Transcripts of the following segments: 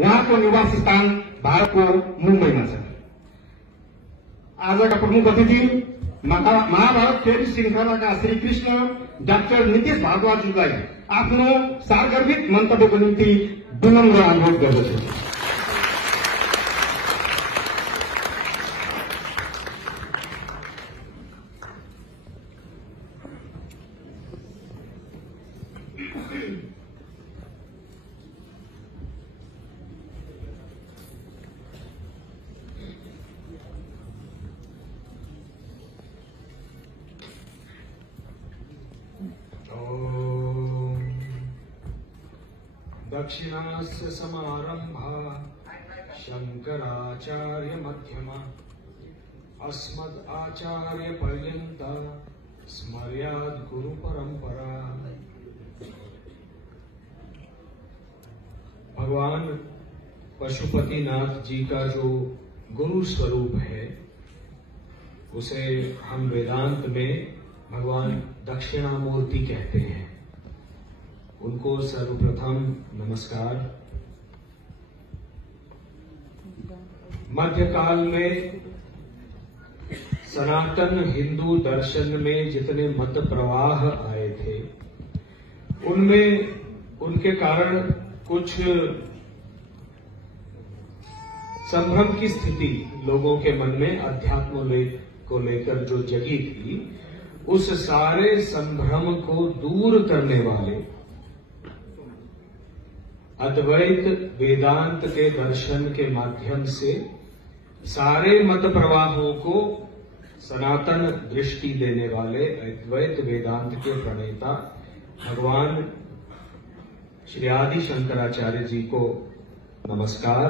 उहाँको निवास स्थान भारतको मुम्बईमा छ। आजका प्रमुख अतिथि महाभारत खेल श्रृंखलाका श्री कृष्ण डाक्टर नितेश भारद्वाजजीलाई आफ्नो सार्वजनिक मन्तव्यको निम्ति विनम्र अनुरोध गर्दछु। दक्षिणास्य समारंभा शंकराचार्य मध्यमा अस्मद् आचार्य पर्यंता स्मर्याद गुरु परंपरा। भगवान पशुपतिनाथ जी का जो गुरु स्वरूप है उसे हम वेदांत में भगवान दक्षिणामूर्ति कहते हैं। उनको सर्वप्रथम नमस्कार। मध्यकाल में सनातन हिंदू दर्शन में जितने मत प्रवाह आए थे उनमें उनके कारण कुछ संभ्रम की स्थिति लोगों के मन में अध्यात्म को लेकर जो जगी थी, उस सारे संभ्रम को दूर करने वाले अद्वैत वेदांत के दर्शन के माध्यम से सारे मत प्रवाहों को सनातन दृष्टि देने वाले अद्वैत वेदांत के प्रणेता भगवान श्री आदि शंकराचार्य जी को नमस्कार।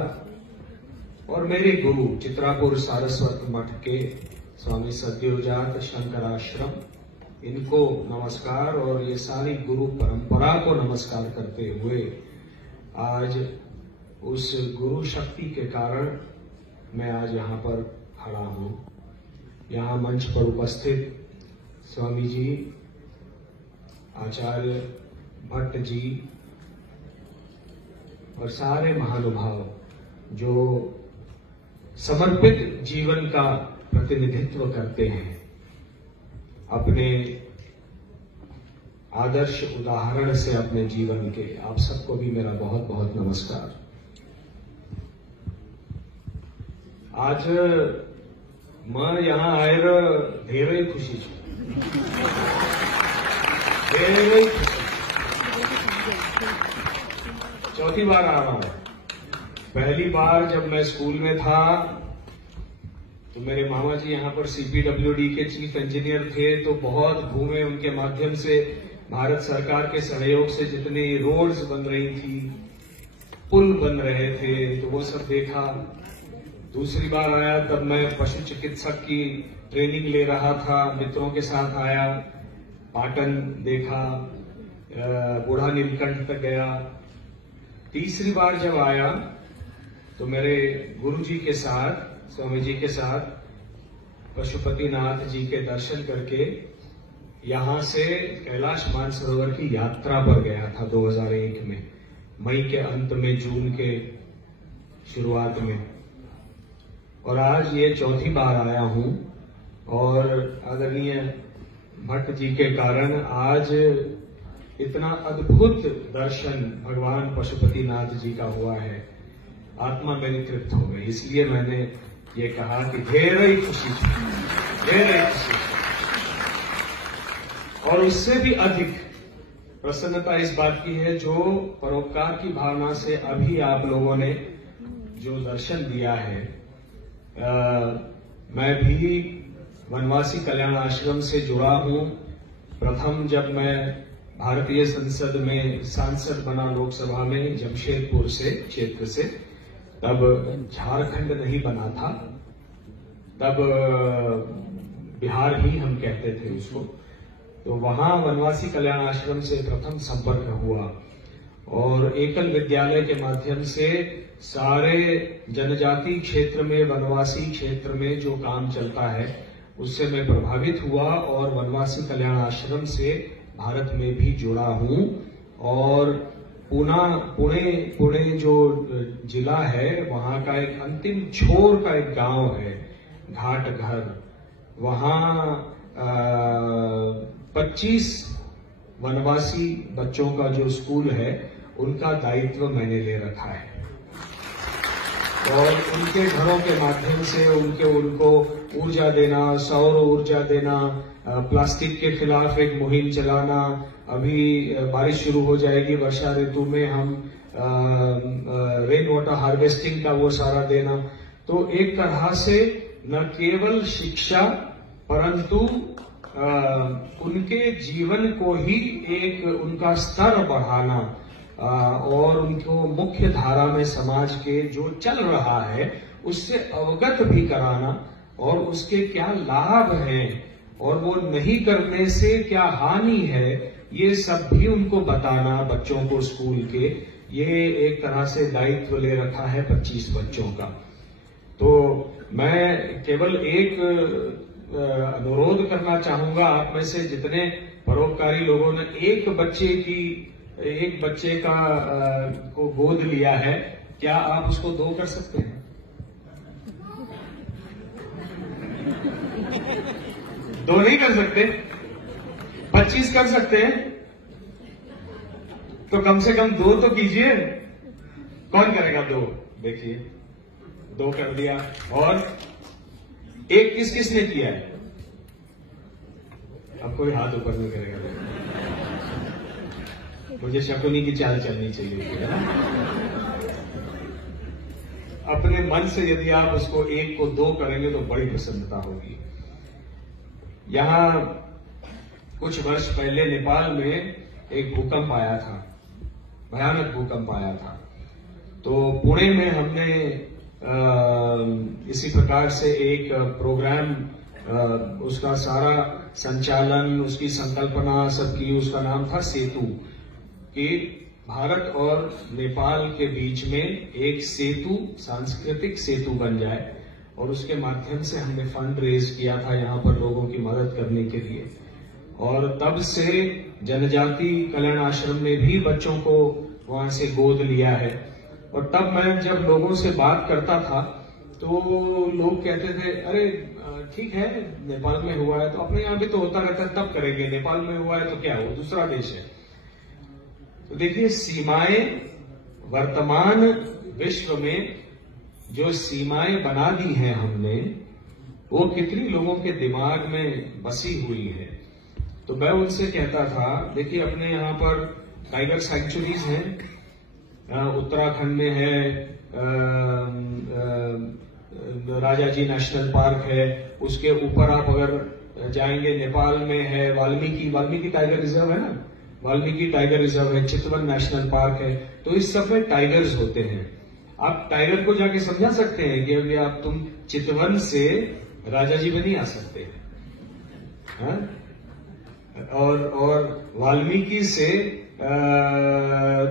और मेरे गुरु चित्रापुर सारस्वत मठ के स्वामी सद्योजात शंकराश्रम, इनको नमस्कार। और ये सारी गुरु परंपरा को नमस्कार करते हुए आज उस गुरु शक्ति के कारण मैं आज यहाँ पर खड़ा हूँ। यहाँ मंच पर उपस्थित स्वामी जी, आचार्य भट्ट जी और सारे महानुभाव जो समर्पित जीवन का प्रतिनिधित्व करते हैं, अपने आदर्श उदाहरण से अपने जीवन के, आप सबको भी मेरा बहुत बहुत नमस्कार। आज मैं यहाँ आएर धेरै खुशी छु, धेरै खुशी। चौथी बार आ रहा हूं। पहली बार जब मैं स्कूल में था तो मेरे मामा जी यहाँ पर सीपीडब्ल्यूडी के चीफ इंजीनियर थे, तो बहुत घूमे। उनके माध्यम से भारत सरकार के सहयोग से जितनी रोड्स बन रही थी, पुल बन रहे थे, तो वो सब देखा। दूसरी बार आया तब मैं पशु चिकित्सक की ट्रेनिंग ले रहा था, मित्रों के साथ आया, पाटन देखा, बूढ़ा नीलकंठ तक गया। तीसरी बार जब आया तो मेरे गुरु जी के साथ, स्वामी जी के साथ पशुपतिनाथ जी के दर्शन करके यहां से कैलाश मानसरोवर की यात्रा पर गया था 2001 में, मई के अंत में, जून के शुरुआत में। और आज ये चौथी बार आया हूं और आदरणीय भट्ट जी के कारण आज इतना अद्भुत दर्शन भगवान पशुपतिनाथ जी का हुआ है। आत्मा मेरी तृप्त हो गई, इसलिए मैंने ये कहा कि ढेर खुशी, ढेर खुशी। और उससे भी अधिक प्रसन्नता इस बात की है जो परोपकार की भावना से अभी आप लोगों ने जो दर्शन दिया है। मैं भी वनवासी कल्याण आश्रम से जुड़ा हूं। प्रथम जब मैं भारतीय संसद में सांसद बना लोकसभा में जमशेदपुर से क्षेत्र से, तब झारखंड नहीं बना था, तब बिहार ही हम कहते थे उसको। तो वहां वनवासी कल्याण आश्रम से प्रथम संपर्क हुआ और एकल विद्यालय के माध्यम से सारे जनजाति क्षेत्र में, वनवासी क्षेत्र में जो काम चलता है उससे मैं प्रभावित हुआ और वनवासी कल्याण आश्रम से भारत में भी जुड़ा हूं। और पुणे जो जिला है, वहां का एक अंतिम छोर का एक गांव है घाट घर। वहां 25 वनवासी बच्चों का जो स्कूल है, उनका दायित्व मैंने ले रखा है और उनके घरों के माध्यम से उनको ऊर्जा देना, सौर ऊर्जा देना, प्लास्टिक के खिलाफ एक मुहिम चलाना। अभी बारिश शुरू हो जाएगी, वर्षा ऋतु में हम रेन वाटर हार्वेस्टिंग का वो सारा देना। तो एक तरह से न केवल शिक्षा परंतु उनके जीवन को ही एक उनका स्तर बढ़ाना और उनको मुख्य धारा में समाज के जो चल रहा है उससे अवगत भी कराना और उसके क्या लाभ हैं और वो नहीं करने से क्या हानि है, ये सब भी उनको बताना बच्चों को स्कूल के। ये एक तरह से दायित्व ले रखा है 25 बच्चों का। तो मैं केवल एक अनुरोध करना चाहूंगा, आप में से जितने परोपकारी लोगों ने एक बच्चे का को गोद लिया है, क्या आप उसको 2 कर सकते हैं? 2 नहीं कर सकते, 25 कर सकते हैं? तो कम से कम 2 तो कीजिए। कौन करेगा 2? देखिए 2 कर दिया। और एक किसने किया है? अब कोई हाथ ऊपर नहीं करेगा। मुझे शकुनी की चाल चलनी चाहिए, है ना? अपने मन से यदि आप उसको 1 को 2 करेंगे तो बड़ी प्रसन्नता होगी। यहां कुछ वर्ष पहले नेपाल में एक भूकंप आया था, भयानक भूकंप आया था। तो पुणे में हमने इसी प्रकार से एक प्रोग्राम, उसका सारा संचालन, उसकी संकल्पना सब की, उसका नाम था सेतु, कि भारत और नेपाल के बीच में एक सेतु, सांस्कृतिक सेतु बन जाए। और उसके माध्यम से हमने फंड रेज किया था यहाँ पर लोगों की मदद करने के लिए। और तब से जनजाति कल्याण आश्रम ने भी बच्चों को वहां से गोद लिया है। और तब मैं जब लोगों से बात करता था तो लोग कहते थे, अरे ठीक है, नेपाल में हुआ है तो अपने यहाँ भी तो होता रहता है, तब करेंगे, नेपाल में हुआ है तो क्या, वो दूसरा देश है। तो देखिए, सीमाएं, वर्तमान विश्व में जो सीमाएं बना दी हैं हमने, वो कितनी लोगों के दिमाग में बसी हुई है। तो मैं उनसे कहता था, देखिए अपने यहाँ पर टाइगर सैंक्चुरीज हैं, उत्तराखंड में है, राजाजी नेशनल पार्क है, उसके ऊपर आप अगर जाएंगे नेपाल में है वाल्मीकि टाइगर रिजर्व है ना, वाल्मीकि टाइगर रिजर्व है, चितवन नेशनल पार्क है। तो इस सब में टाइगर्स होते हैं। आप टाइगर को जाके समझा सकते हैं कि अभी तुम चितवन से राजाजी में नहीं आ सकते, हाँ? और वाल्मीकि से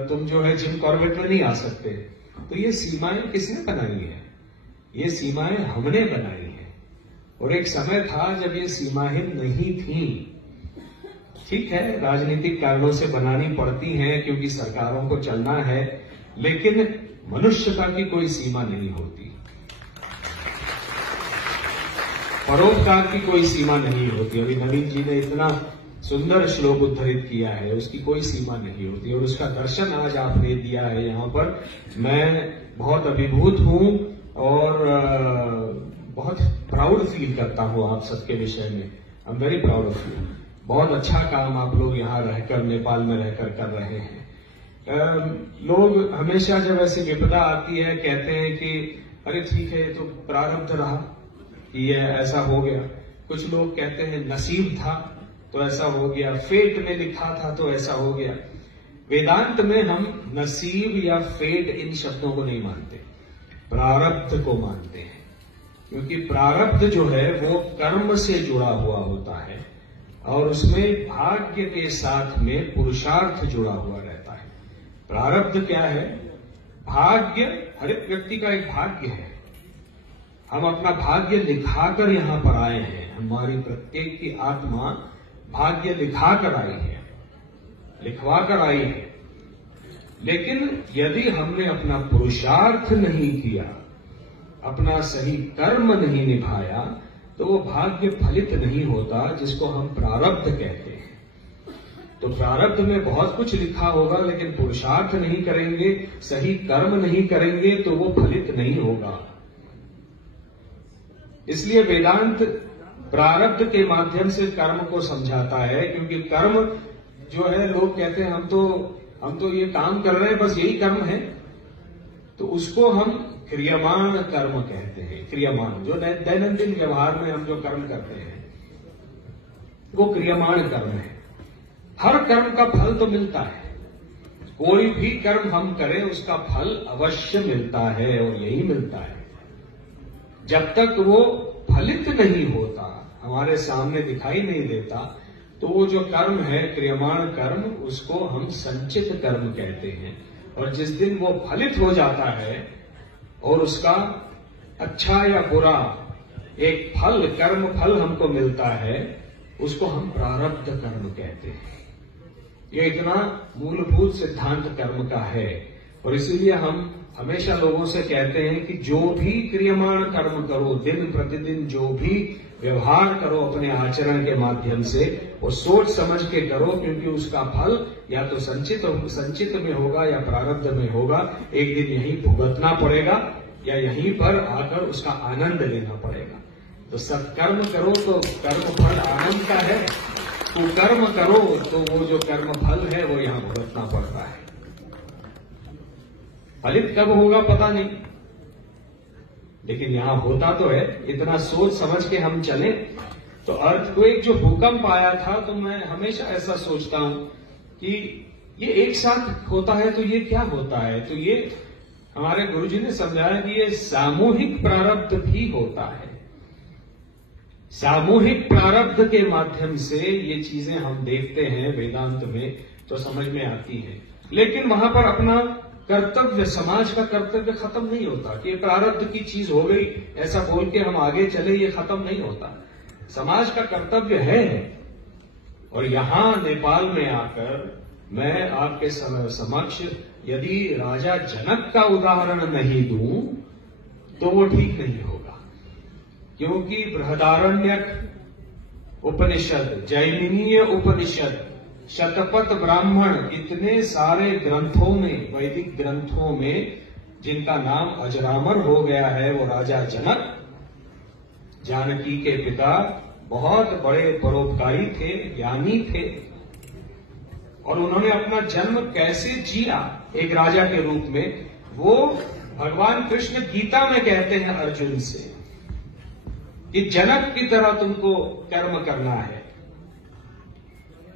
तुम जो है जिम कॉर्बेट में नहीं आ सकते। तो ये सीमाएं किसने बनाई है? ये सीमाएं हमने बनाई है। और एक समय था जब ये सीमाएं नहीं थी। ठीक है, राजनीतिक कारणों से बनानी पड़ती हैं क्योंकि सरकारों को चलना है, लेकिन मनुष्यता की कोई सीमा नहीं होती, परोपकार की कोई सीमा नहीं होती। अभी नवीन जी ने इतना सुंदर श्लोक उद्धृत किया है, उसकी कोई सीमा नहीं होती। और उसका दर्शन आज आपने दिया है यहाँ पर। मैं बहुत अभिभूत हूं और बहुत प्राउड फील करता हूं आप सबके विषय में। I am very proud of you. बहुत अच्छा काम आप लोग यहाँ रहकर, नेपाल में रहकर कर रहे हैं। लोग हमेशा जब ऐसी विपदा आती है कहते हैं कि अरे ठीक है, ये तो प्रारब्ध रहा कि ये ऐसा हो गया। कुछ लोग कहते हैं नसीब था तो ऐसा हो गया, फेट में लिखा था तो ऐसा हो गया। वेदांत में हम नसीब या फेट इन शब्दों को नहीं मानते, प्रारब्ध को मानते हैं। क्योंकि प्रारब्ध जो है वो कर्म से जुड़ा हुआ होता है और उसमें भाग्य के साथ में पुरुषार्थ जुड़ा हुआ रहता है। प्रारब्ध क्या है? भाग्य, हर एक व्यक्ति का एक भाग्य है। हम अपना भाग्य लिखाकर यहां पर आए हैं। हमारी प्रत्येक की आत्मा भाग्य लिखाकर आई है, लिखवा कर आई है। लेकिन यदि हमने अपना पुरुषार्थ नहीं किया, अपना सही कर्म नहीं निभाया, तो वो भाग्य फलित नहीं होता, जिसको हम प्रारब्ध कहते हैं। तो प्रारब्ध में बहुत कुछ लिखा होगा, लेकिन पुरुषार्थ नहीं करेंगे, सही कर्म नहीं करेंगे, तो वो फलित नहीं होगा। इसलिए वेदांत प्रारब्ध के माध्यम से कर्म को समझाता है, क्योंकि कर्म जो है, लोग कहते हैं हम तो ये काम कर रहे हैं, बस यही कर्म है, तो उसको हम क्रियमाण कर्म कहते हैं। क्रियमाण जो दैनंदिन व्यवहार में हम जो कर्म करते हैं, वो क्रियमाण कर्म है। हर कर्म का फल तो मिलता है, कोई भी कर्म हम करें उसका फल अवश्य मिलता है, और यही मिलता है। जब तक वो फलित नहीं होता, हमारे सामने दिखाई नहीं देता, तो वो जो कर्म है क्रियमाण कर्म, उसको हम संचित कर्म कहते हैं। और जिस दिन वो फलित हो जाता है और उसका अच्छा या बुरा एक फल, कर्म फल हमको मिलता है, उसको हम प्रारब्ध कर्म कहते हैं। ये इतना मूलभूत सिद्धांत कर्म का है, और इसीलिए हम हमेशा लोगों से कहते हैं कि जो भी क्रियमाण कर्म करो, दिन प्रतिदिन जो भी व्यवहार करो अपने आचरण के माध्यम से, वो सोच समझ के करो, क्योंकि उसका फल या तो संचित में होगा या प्रारब्ध में होगा। एक दिन यहीं भुगतना पड़ेगा या यहीं पर आकर उसका आनंद लेना पड़ेगा। तो सत्कर्म करो तो कर्म फल आनंद का है, कुकर्म करो तो वो जो कर्म फल है वो यहां भुगतना पड़ता है। फलित कब होगा पता नहीं, लेकिन यहां होता तो है। इतना सोच समझ के हम चले। तो अर्थक्वेक जो भूकंप आया था, तो मैं हमेशा ऐसा सोचता हूं कि ये एक साथ होता है तो ये क्या होता है। तो ये हमारे गुरुजी ने समझाया कि ये सामूहिक प्रारब्ध भी होता है। सामूहिक प्रारब्ध के माध्यम से ये चीजें हम देखते हैं वेदांत में, तो समझ में आती हैं। लेकिन वहां पर अपना कर्तव्य, समाज का कर्तव्य खत्म नहीं होता कि ये प्रारब्ध की चीज हो गई, ऐसा बोल के हम आगे चले, ये खत्म नहीं होता। समाज का कर्तव्य है। और यहां नेपाल में आकर मैं आपके समक्ष यदि राजा जनक का उदाहरण नहीं दूं तो वो ठीक नहीं होगा, क्योंकि बृहदारण्यक उपनिषद, जैमिनीय उपनिषद, शतपथ ब्राह्मण, इतने सारे ग्रंथों में, वैदिक ग्रंथों में जिनका नाम अजरामर हो गया है, वो राजा जनक, जानकी के पिता, बहुत बड़े परोपकारी थे, ज्ञानी थे। और उन्होंने अपना जन्म कैसे जिया एक राजा के रूप में, वो भगवान कृष्ण गीता में कहते हैं अर्जुन से कि जनक की तरह तुमको कर्म करना है।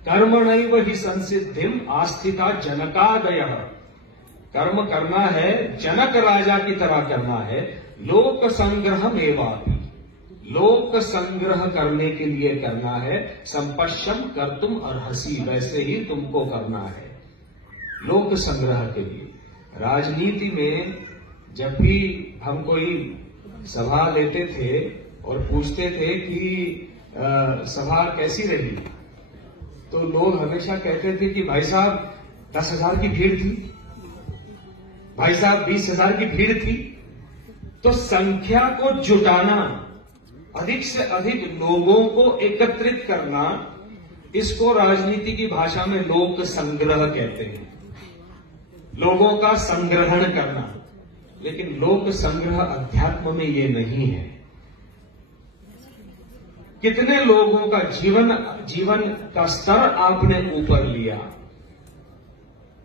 कर्मणैव हि संसिद्धिम आस्थिता जनकादयः। कर्म करना है, जनक राजा की तरह करना है। लोक संग्रहमेवापि, लोक संग्रह करने के लिए करना है। संपश्यम कर्तुम अर्हसि, वैसे ही तुमको करना है लोक संग्रह के लिए। राजनीति में जब भी हम कोई सभा लेते थे और पूछते थे कि सभा कैसी रही, तो लोग हमेशा कहते थे कि भाई साहब 10,000 की भीड़ थी, भाई साहब 20,000 की भीड़ थी। तो संख्या को जुटाना, अधिक से अधिक लोगों को एकत्रित करना, इसको राजनीति की भाषा में लोक संग्रह कहते हैं, लोगों का संग्रहण करना। लेकिन लोक संग्रह अध्यात्म में ये नहीं है। कितने लोगों का जीवन का स्तर आपने ऊपर लिया,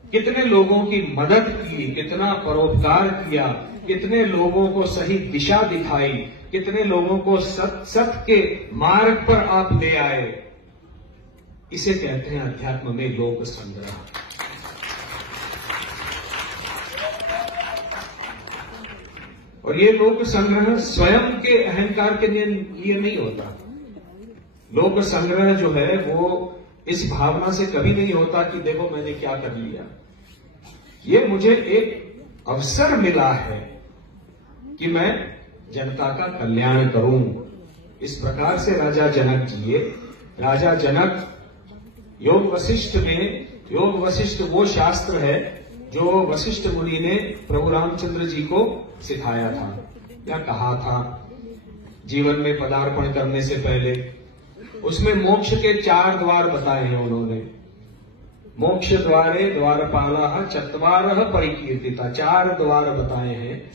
कितने लोगों की मदद की, कितना परोपकार किया, कितने लोगों को सही दिशा दिखाई, कितने लोगों को सत्य के मार्ग पर आप ले आए, इसे कहते हैं अध्यात्म में लोक संग्रह। और ये लोक संग्रह स्वयं के अहंकार के लिए नहीं होता। लोक संग्रह जो है वो इस भावना से कभी नहीं होता कि देखो मैंने क्या कर लिया, ये मुझे एक अवसर मिला है कि मैं जनता का कल्याण करूं। इस प्रकार से राजा जनक जिए। राजा जनक योग वशिष्ठ में, योग वशिष्ठ वो शास्त्र है जो वशिष्ठ मुनि ने प्रभु रामचंद्र जी को सिखाया था या कहा था जीवन में पदार्पण करने से पहले। उसमें मोक्ष के 4 द्वार बताए हैं उन्होंने। मोक्ष द्वारे द्वारपाला चत्वारः परिकीर्तिता, 4 द्वार बताए हैं।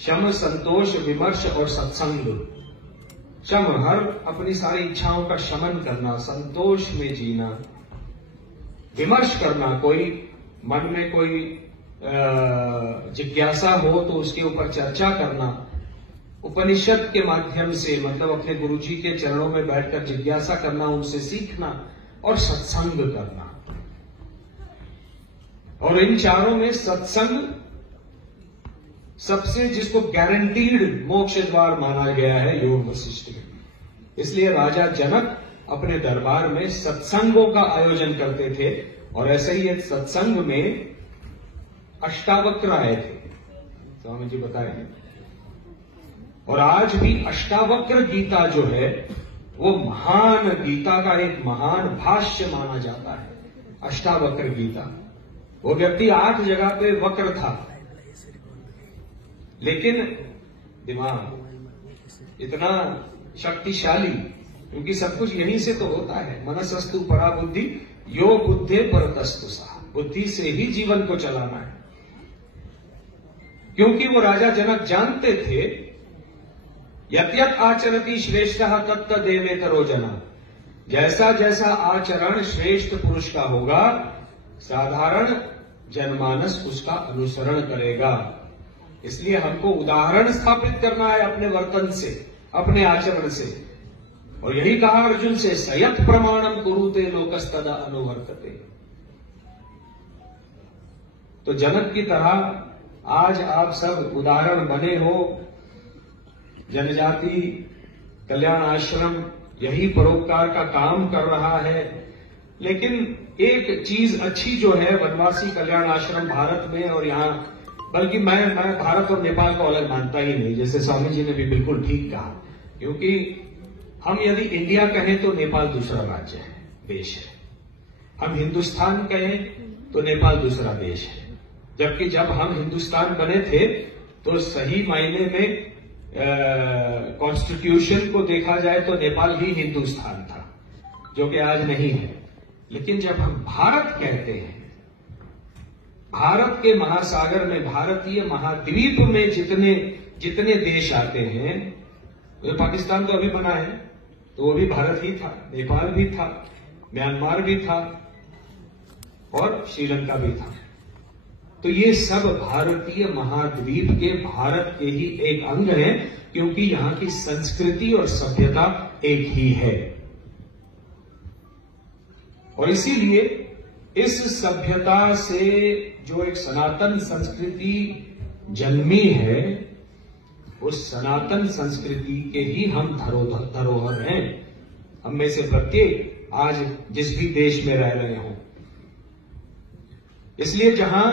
शम, संतोष, विमर्श और सत्संग। शम, हर अपनी सारी इच्छाओं का शमन करना, संतोष में जीना। विमर्श करना, कोई मन में कोई जिज्ञासा हो तो उसके ऊपर चर्चा करना। उपनिषद के माध्यम से, मतलब अपने गुरुजी के चरणों में बैठकर जिज्ञासा करना, उनसे सीखना और सत्संग करना। और इन चारों में सत्संग सबसे जिसको गारंटीड मोक्ष द्वार माना गया है योग वशिष्ठ में। इसलिए राजा जनक अपने दरबार में सत्संगों का आयोजन करते थे और ऐसे ही एक सत्संग में अष्टावक्र आए थे, स्वामी जी बताएंगे। और आज भी अष्टावक्र गीता जो है वो महान, गीता का एक महान भाष्य माना जाता है अष्टावक्र गीता। वो व्यक्ति 8 जगह पे वक्र था, लेकिन दिमाग इतना शक्तिशाली, क्योंकि सब कुछ यहीं से तो होता है। मनसस्तु परा बुद्धि यो बुद्धे परतस्तु सा, बुद्धि से ही जीवन को चलाना है। क्योंकि वो राजा जनक जानते थे यत् आचरति श्रेष्ठः तत्त देवेतरो जना, जैसा जैसा आचरण श्रेष्ठ पुरुष का होगा साधारण जनमानस उसका अनुसरण करेगा। इसलिए हमको उदाहरण स्थापित करना है अपने वर्तन से, अपने आचरण से। और यही कहा अर्जुन से, सयत प्रमाणम कुरुते लोकस्तदा अनुवर्तते। तो जनक की तरह आज आप सब उदाहरण बने हो। जनजाति कल्याण आश्रम यही परोपकार का काम कर रहा है। लेकिन एक चीज अच्छी जो है वनवासी कल्याण आश्रम भारत में और यहाँ, बल्कि मैं भारत और नेपाल को अलग मानता ही नहीं, जैसे स्वामी जी ने भी बिल्कुल ठीक कहा। क्योंकि हम यदि इंडिया कहें तो नेपाल दूसरा राज्य है, देश है। हम हिंदुस्तान कहें तो नेपाल दूसरा देश है। जबकि जब हम हिंदुस्तान बने थे तो सही मायने में कॉन्स्टिट्यूशन को देखा जाए तो नेपाल ही हिंदुस्तान था, जो कि आज नहीं है। लेकिन जब हम भारत कहते हैं, भारत के महासागर में, भारतीय महाद्वीप में जितने देश आते हैं, तो पाकिस्तान तो अभी बना है तो वो भी भारत ही था, नेपाल भी था, म्यांमार भी था और श्रीलंका भी था। तो ये सब भारतीय महाद्वीप के, भारत के ही एक अंग है, क्योंकि यहां की संस्कृति और सभ्यता एक ही है। और इसीलिए इस सभ्यता से जो एक सनातन संस्कृति जन्मी है, उस सनातन संस्कृति के ही हम धरोहर हैं। हम में से प्रत्येक आज जिस भी देश में रह रहे हों। इसलिए जहां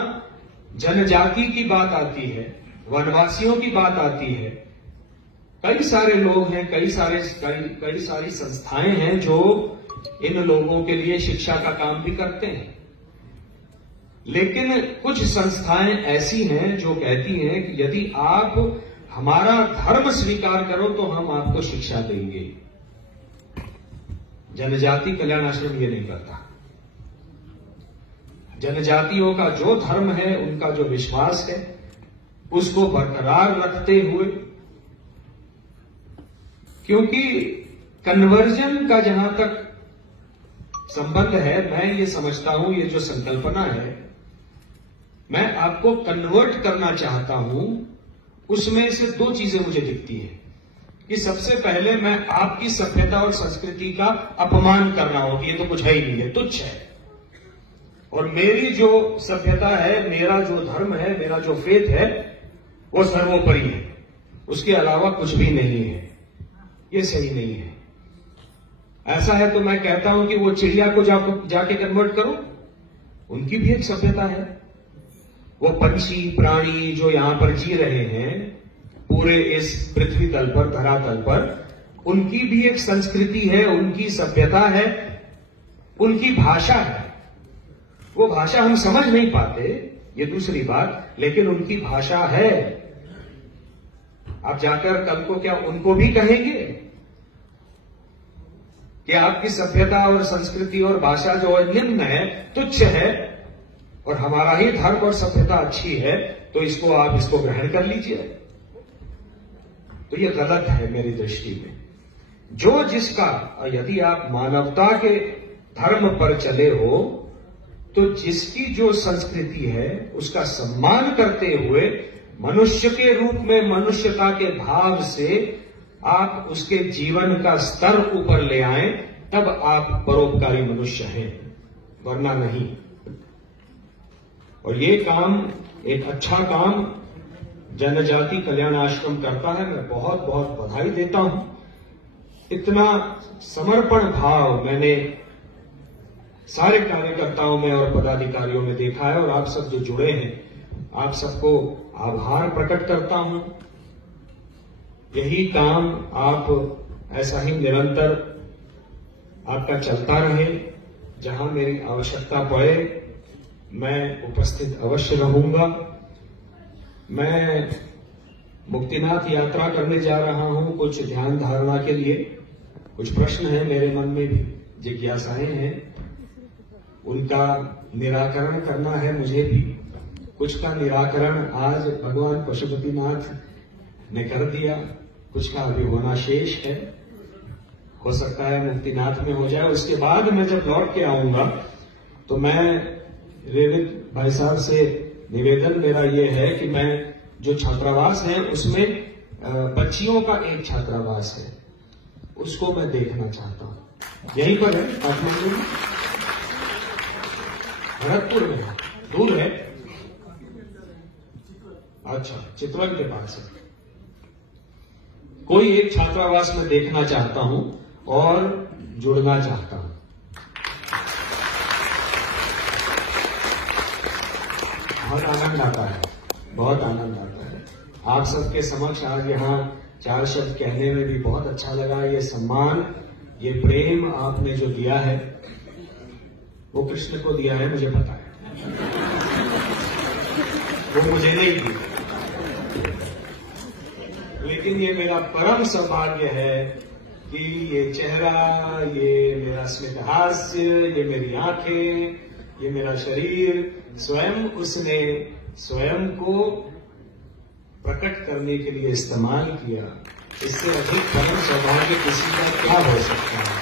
जनजाति की बात आती है, वनवासियों की बात आती है, कई सारे लोग हैं, कई सारी संस्थाएं हैं जो इन लोगों के लिए शिक्षा का काम भी करते हैं। लेकिन कुछ संस्थाएं ऐसी हैं जो कहती हैं कि यदि आप हमारा धर्म स्वीकार करो तो हम आपको शिक्षा देंगे। जनजाति कल्याण आश्रम ये नहीं करता। जनजातियों का जो धर्म है, उनका जो विश्वास है, उसको बरकरार रखते हुए, क्योंकि कन्वर्जन का जहां तक संबंध है, मैं ये समझता हूं, ये जो संकल्पना है, मैं आपको कन्वर्ट करना चाहता हूं। उसमें से 2 चीजें मुझे दिखती है कि सबसे पहले मैं आपकी सभ्यता और संस्कृति का अपमान कर रहा हूं कि ये तो कुछ है ही नहीं है, तुच्छ है, और मेरी जो सभ्यता है, मेरा जो धर्म है, मेरा जो फेथ है, वो सर्वोपरि है, उसके अलावा कुछ भी नहीं है। ये सही नहीं है। ऐसा है तो मैं कहता हूं कि वो चिड़िया को जाके कन्वर्ट करो, उनकी भी एक सभ्यता है। वो पंछी प्राणी जो यहां पर जी रहे हैं पूरे इस पृथ्वी तल पर, धरातल पर, उनकी भी एक संस्कृति है, उनकी सभ्यता है, उनकी भाषा है। वो भाषा हम समझ नहीं पाते, ये दूसरी बात, लेकिन उनकी भाषा है। आप जाकर कल को क्या उनको भी कहेंगे कि आपकी सभ्यता और संस्कृति और भाषा जो है निम्न है, तुच्छ है, और हमारा ही धर्म और सभ्यता अच्छी है, तो आप इसको ग्रहण कर लीजिए? तो ये गलत है मेरी दृष्टि में। जो जिसका, यदि आप मानवता के धर्म पर चले हो, तो जिसकी जो संस्कृति है उसका सम्मान करते हुए मनुष्य के रूप में, मनुष्यता के भाव से आप उसके जीवन का स्तर ऊपर ले आएं, तब आप परोपकारी मनुष्य हैं, वरना नहीं। और ये काम, एक अच्छा काम जनजाति कल्याण आश्रम करता है। मैं बहुत बहुत बधाई देता हूं। इतना समर्पण भाव मैंने सारे कार्यकर्ताओं में और पदाधिकारियों में देखा है, और आप सब जो जुड़े हैं, आप सबको आभार प्रकट करता हूं। यही काम आप ऐसा ही निरंतर आपका चलता रहे। जहां मेरी आवश्यकता पड़े मैं उपस्थित अवश्य रहूंगा। मैं मुक्तिनाथ यात्रा करने जा रहा हूं कुछ ध्यान धारणा के लिए। कुछ प्रश्न हैं मेरे मन में भी, जिज्ञासाएं हैं, उनका निराकरण करना है मुझे भी। कुछ का निराकरण आज भगवान पशुपतिनाथ ने कर दिया, कुछ का अभी होना शेष है। हो सकता है मुक्तिनाथ में हो जाए। उसके बाद मैं जब लौट के आऊंगा तो मैं रेवित भाई साहब से निवेदन मेरा ये है कि मैं जो छात्रावास है उसमें बच्चियों का एक छात्रावास है, उसको मैं देखना चाहता हूं। यहीं पर है काठमांडू में, भरतपुर में, दूर है। अच्छा, चितवन के पास है। कोई एक छात्रावास में देखना चाहता हूं और जुड़ना चाहता हूं। बहुत आनंद आता है, बहुत आनंद आता है। आप सबके समक्ष आज यहाँ 4 शब्द कहने में भी बहुत अच्छा लगा। ये सम्मान, ये प्रेम आपने जो दिया है, वो कृष्ण को दिया है, मुझे पता है, वो मुझे नहीं दिया। लेकिन ये मेरा परम सौभाग्य है कि ये चेहरा, ये मेरा स्मित हास्य, ये मेरी आंखें, ये मेरा शरीर, स्वयं उसने स्वयं को प्रकट करने के लिए इस्तेमाल किया। इससे अधिक परम सौभाग्य किसी का क्या हो सकता है।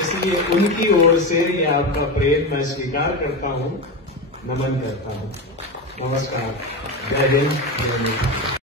इसलिए उनकी ओर से ये आपका प्रेम मैं स्वीकार करता हूं, नमन करता हूं। नमस्कार, जय हिंद, जय हिंद।